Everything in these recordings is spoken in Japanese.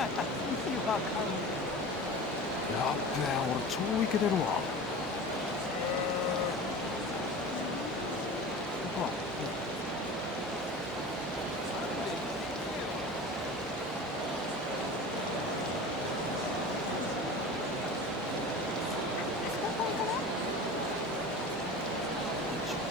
意味わかんない。やっべえ、俺超イケてるわ。ここは勘弁してくれよ。スカパンかな。マジか。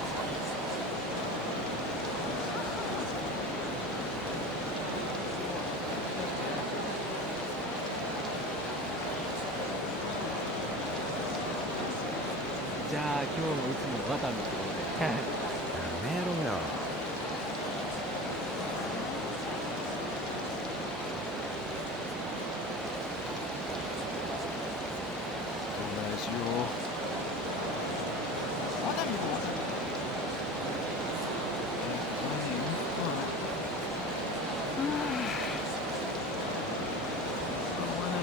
じゃあ今日もいつもワタミってことで。やめろよ。どないしよう。ワタミとワタミ。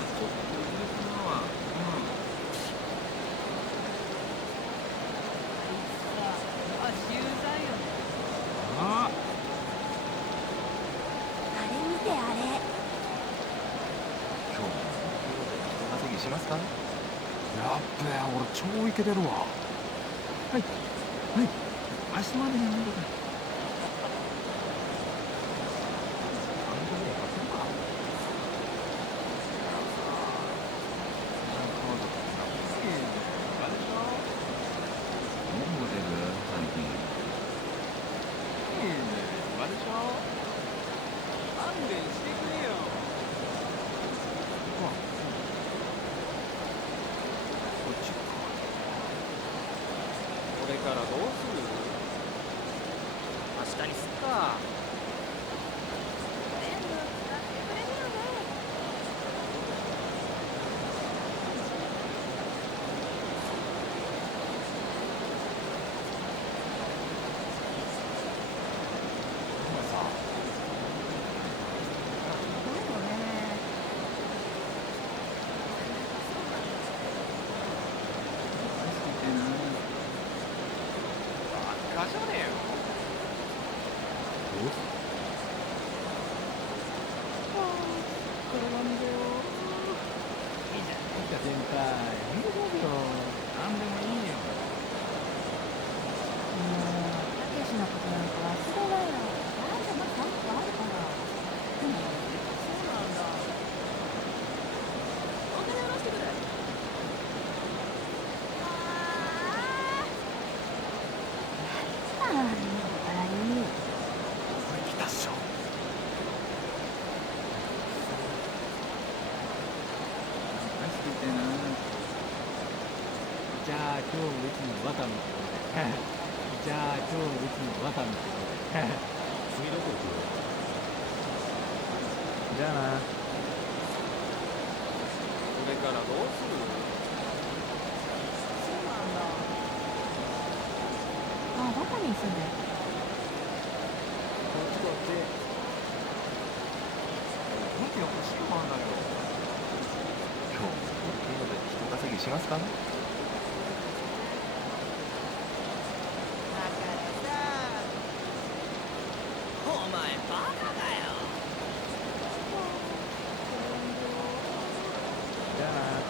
ちょっと入れてまうわ。有罪よね。ああれ見てあれ。今日も人稼ぎしますか。やっべえ、俺超イケてるわ。はいはい明日までには見てくれ。半分ぐらい買ってるか。あれでしょ。何モテる最近。あれでしょ。勘弁してくれよ。ここはこっちか。これからどうする。明日にすっか。全部使ってくれるよね。今さ、だよね。愛しててな。バカじゃねえよ。どうする。これなんだよ。いいじゃないか先輩。見てますよ。なんでもいいよ。たけしのことなんか忘れなよ。大丈夫、ちゃんとあるから。そうなんだ。お金下ろしてくれ。ああ、いいからいい。これ来たっしょ。愛しててな。じゃあ今日もいつもワタミってことで。じゃあ今日もいつもワタミってことで。次どこ行くよ。じゃあな。これからどうする。そうなんだ。あ、ワタミに住んでる。こっちこっち。向きおかしいもんだけど。今日もボルケーノで人稼ぎしますか。だからさ。お前バカだよ。じゃあな。